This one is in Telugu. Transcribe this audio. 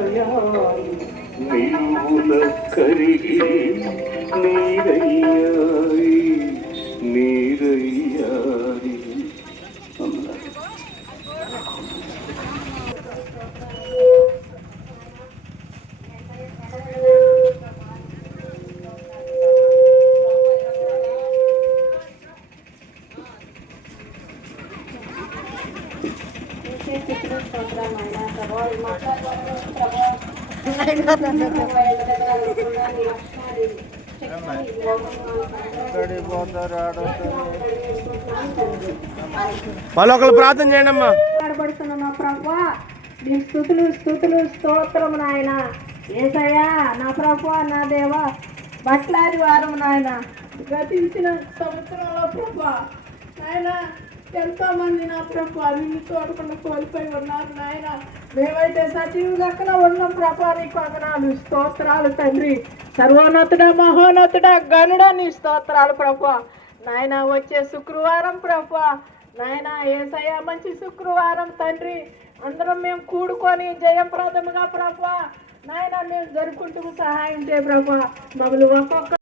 గాయాలు నిలువున కరిగి నీరయ్యాయి నీరయ్యాయి. వాళ్ళు ఒకళ్ళు ప్రార్థన చేయండి అమ్మా. ఆడబడుతున్నా ప్రభా నీ స్తుతులు స్తుతులు స్తోత్రం నాయన ఏసయ్యా నా ప్రభా నా దేవా బట్లాది వారం నాయన గతించిన సంవత్సరంలో ప్రభా నాయన ఎంతో మంది నా ప్రభా నిన్ను చూడకుండా కోల్పోయి ఉన్నారు నాయన. మేమైతే సజీవు లెక్కన ఉన్నాం ప్రభా. నీ వందనాలు స్తోత్రాలు తండ్రి. సర్వోన్నతుడ మహోన్నతుడ గనుడ నీ స్తోత్రాలు ప్రభా. నాయన వచ్చే శుక్రవారం ప్రభా నాయన యేసయ్య మంచి శుక్రవారం తండ్రి. అందరం మేము కూడుకొని జయప్రదముగా ప్రభా నాయన మేము జరుపుకుంటూ సహాయం చేయ ప్రభా. మమ్మల్ని ఒక్కొక్క